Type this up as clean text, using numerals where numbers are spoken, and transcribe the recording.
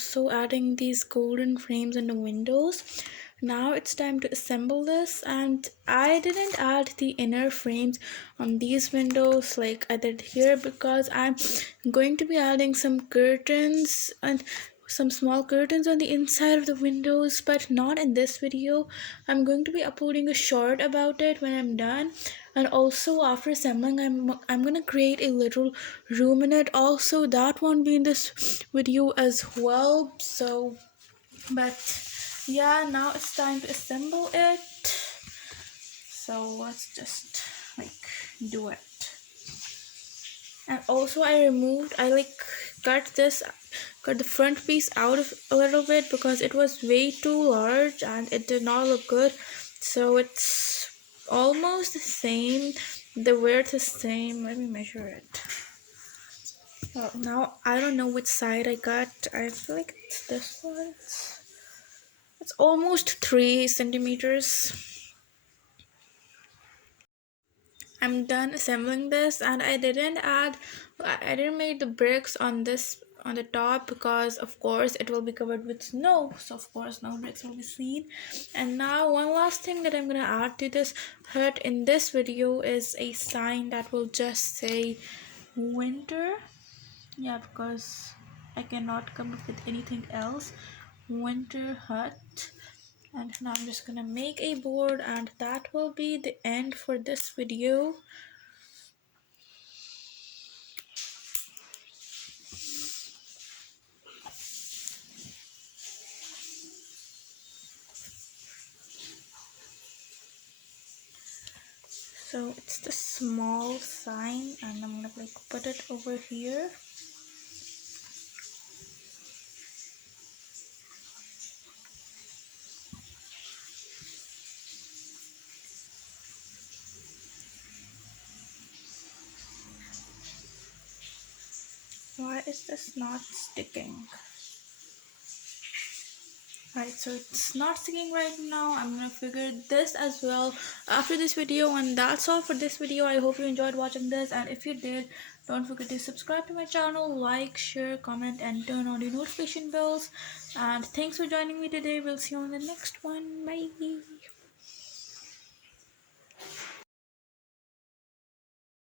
also adding these golden frames in the windows. Now it's time to assemble this, and I didn't add the inner frames on these windows like I did here because I'm going to be adding some curtains and some small curtains on the inside of the windows, but not in this video. I'm going to be uploading a short about it when I'm done. And also after assembling, I'm gonna create a little room in it also. That won't be in this video as well. So but yeah, now it's time to assemble it. So let's just like do it. And also I cut the front piece out of a little bit because it was way too large and it did not look good. So it's almost the same, the width is the same. Let me measure it. Well, now I don't know which side I cut. I feel like it's this one. It's almost 3 centimeters. I'm done assembling this, and I didn't make the bricks on the top because of course it will be covered with snow, so of course no bricks will be seen. And now one last thing that I'm gonna add to this hut in this video is a sign that will just say winter. Yeah, because I cannot come up with anything else. Winter hut. And now I'm just gonna make a board, and that will be the end for this video. So it's the small sign, and I'm gonna like put it over here. Why is this not sticking? Right, so it's not sticking right now. I'm gonna figure this as well after this video, and that's all for this video. I hope you enjoyed watching this, and if you did, don't forget to subscribe to my channel, like, share, comment, and turn on the notification bells. And thanks for joining me today. We'll see you on the next one. Bye.